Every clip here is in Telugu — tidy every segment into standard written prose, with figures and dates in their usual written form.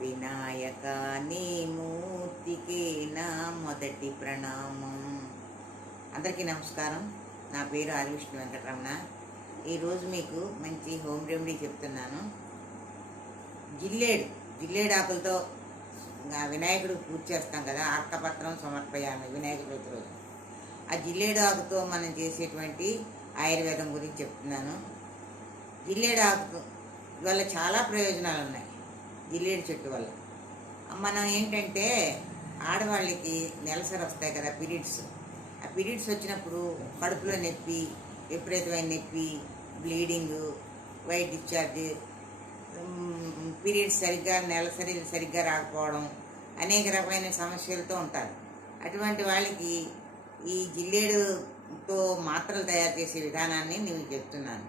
వినాయక నీ మూర్తికి నా మొదటి ప్రణామం. అందరికీ నమస్కారం. నా పేరు ఆదివిష్ణు వెంకటరమణ. ఈరోజు మీకు మంచి హోమ్ రెమెడీ చెప్తున్నాను. జిల్లేడు ఆకులతో వినాయకుడికి పూజ చేస్తాం కదా, అర్కపత్రం సమర్పయామి వినాయక చవితి రోజు. ఆ జిల్లేడు ఆకుతో మనం చేసేటువంటి ఆయుర్వేదం గురించి చెప్తున్నాను. జిల్లేడు ఆకు వల్ల చాలా ప్రయోజనాలు ఉన్నాయి. జిల్లేడు చెట్టు వల్ల మనం ఏంటంటే, ఆడవాళ్ళకి నెలసరి వస్తాయి కదా, పీరియడ్స్. ఆ పీరియడ్స్ వచ్చినప్పుడు కడుపులో నొప్పి, విపరీతమైన నొప్పి, బ్లీడింగు, వైట్ డిశ్చార్జ్, పీరియడ్స్ నెలసరి సరిగ్గా రాకపోవడం, అనేక రకమైన సమస్యలతో ఉంటారు. అటువంటి వాళ్ళకి ఈ జిల్లేడుతో మాత్రలు తయారు చేసే విధానాన్ని నేను చెప్తున్నాను.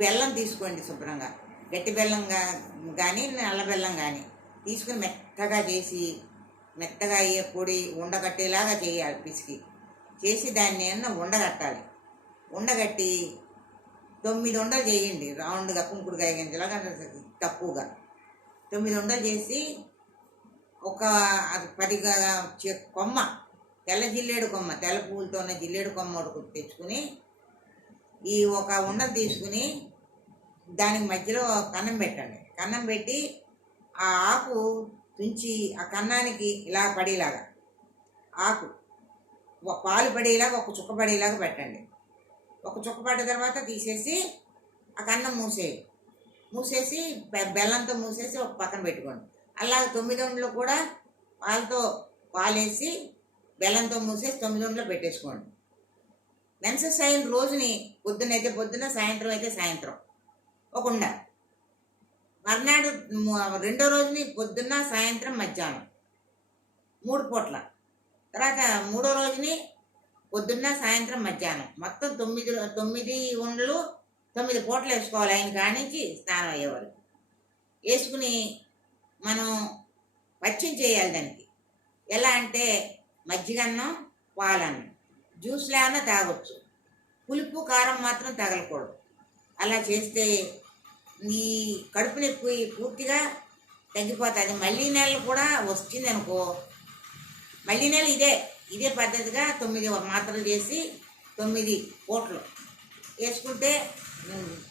బెల్లం తీసుకోండి, శుభ్రంగా గట్టి బెల్లం కానీ నల్ల బెల్లం కానీ తీసుకుని మెత్తగా చేసి, మెత్తగా అయ్యే పొడి ఉండగట్టేలాగా చేయాలి. పిసికి చేసి దాన్ని ఉండగట్టాలి. ఉండగట్టి 9 ఉండలు చేయండి, రౌండ్గా కుంకుడుకాయ గింజలాగా తక్కువగా 9 ఉండలు చేసి ఒక 10 కొమ్మ, తెల్ల జిల్లేడు కొమ్మ, తెల్ల పువ్వులతో ఉన్న జిల్లేడు కొమ్మ ఒకటి తెచ్చుకుని ఈ ఒక ఉండలు తీసుకుని దానికి మధ్యలో కన్నం పెట్టండి. కన్నం పెట్టి ఆ ఆకు తుంచి ఆ కన్నానికి ఇలా పడేలాగా, ఆకు పాలు పడేలాగా ఒక చుక్క పడేలాగా పెట్టండి. ఒక చుక్క పడ్డ తర్వాత తీసేసి ఆ కన్నం మూసేసి బెల్లంతో మూసేసి ఒక పక్కన పెట్టుకోండి. అలా 9 ఉండలు కూడా పాలేసి బెల్లంతో మూసేసి 9 ఉండలు పెట్టేసుకోండి. మెన్సెస్ అయిన రోజుని పొద్దునైతే పొద్దున, సాయంత్రం అయితే సాయంత్రం ఒక ఉండ. మర్నాడు రెండో రోజుని పొద్దున్న, సాయంత్రం, మధ్యాహ్నం 3 పూట్ల. తర్వాత మూడో రోజుని పొద్దున్న, సాయంత్రం, మధ్యాహ్నం మొత్తం 9 ఉండలు 9 పూటలు వేసుకోవాలి. ఆయన కానించి స్నానం అయ్యేవారు వేసుకుని మనం పచ్చిం చేయాలి. దానికి ఎలా అంటే మజ్జిగన్నం, పాలన్నం, జ్యూస్లో ఏమన్నా తాగొచ్చు. పులుపు కారం మాత్రం తగలకూడదు. అలా చేస్తే ఈ కడుపు నొప్పి పూర్తిగా తగ్గిపోతుంది. మళ్ళీ నెలలు కూడా వచ్చింది అనుకో, మళ్ళీ నెల ఇదే పద్ధతిగా 9 మాత్రలు చేసి 9 పూటలు వేసుకుంటే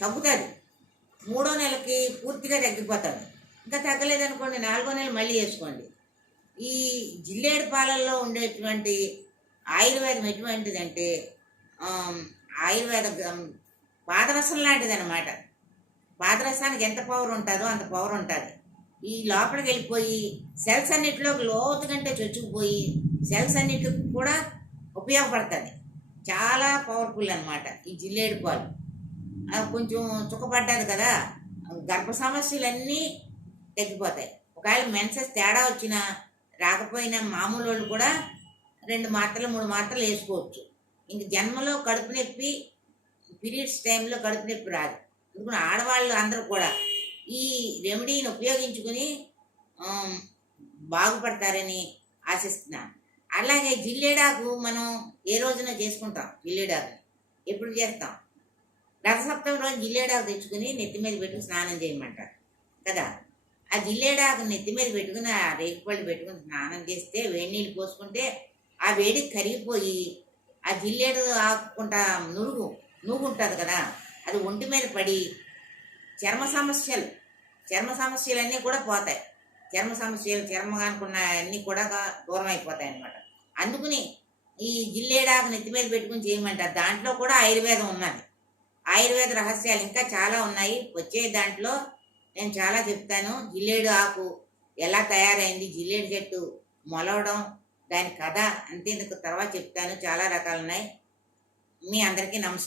తగ్గుతుంది. 3వ నెలకి పూర్తిగా తగ్గిపోతుంది. ఇంకా తగ్గలేదనుకోండి, 4వ నెల మళ్ళీ వేసుకోండి. ఈ జిల్లేడు పాలల్లో ఉండేటువంటి ఆయుర్వేదం ఎటువంటిదంటే, ఆయుర్వేద పాదరసం లాంటిది అనమాట. పాదరసానికి ఎంత పవర్ ఉంటుందో అంత పవర్ ఉంటుంది. ఈ లోపలికి వెళ్ళిపోయి సెల్స్ అన్నిటిలోకి లోతు కంటే చొచ్చుకుపోయి సెల్స్ అన్నిటికి కూడా ఉపయోగపడుతుంది. చాలా పవర్ఫుల్ అనమాట ఈ జిల్లేడు పాలు. కొంచెం చుక్కపడ్డది కదా, గర్భ సమస్యలన్నీ తగ్గిపోతాయి. ఒకవేళ మెన్సెస్ తేడా వచ్చినా రాకపోయినా మామూలు వాళ్ళు కూడా 2 మాత్రలు 3 మాత్రలు వేసుకోవచ్చు. ఇంక జన్మలో కడుపు నొప్పి, పీరియడ్స్ టైంలో కడుపు నొప్పి రాదు. అందుకని ఆడవాళ్ళు అందరూ కూడా ఈ రెమెడీని ఉపయోగించుకుని బాగుపడతారని ఆశిస్తున్నాను. అలాగే జిల్లేడాకు మనం ఏ రోజున చేసుకుంటాం. జిల్లేడాకు ఎప్పుడు చేస్తాం? రథసప్తమి రోజు జిల్లేడాకు తెచ్చుకుని నెత్తి మీద పెట్టుకుని స్నానం చేయమంటారు కదా. ఆ జిల్లేడాకు నెత్తి మీద పెట్టుకుని, ఆ రేగిపళ్ళు పెట్టుకుని స్నానం చేస్తే, వేడి నీళ్ళు పోసుకుంటే ఆ వేడికి కరిగిపోయి ఆ జిల్లేడు ఆకుంటా నూగు ఉంటుంది కదా, అది ఒంటి మీద పడి చర్మ సమస్యలన్నీ కూడా పోతాయి. చర్మం అనుకున్న అన్నీ కూడా దూరం అయిపోతాయి అన్నమాట. అందుకని ఈ జిల్లేడాకు నెత్తి మీద పెట్టుకుని చేయమంటారు. దాంట్లో కూడా ఆయుర్వేదం ఉన్నది. ఆయుర్వేద రహస్యాలు ఇంకా చాలా ఉన్నాయి. వచ్చే దాంట్లో నేను చాలా చెప్తాను. జిల్లేడు ఆకు ఎలా తయారైంది, జిల్లేడు చెట్టు మొలవడం, దాని కథ అంతేందుకు తర్వాత చెప్తాను. చాలా రకాలు ఉన్నాయి. మీ అందరికీ నమస్కారం.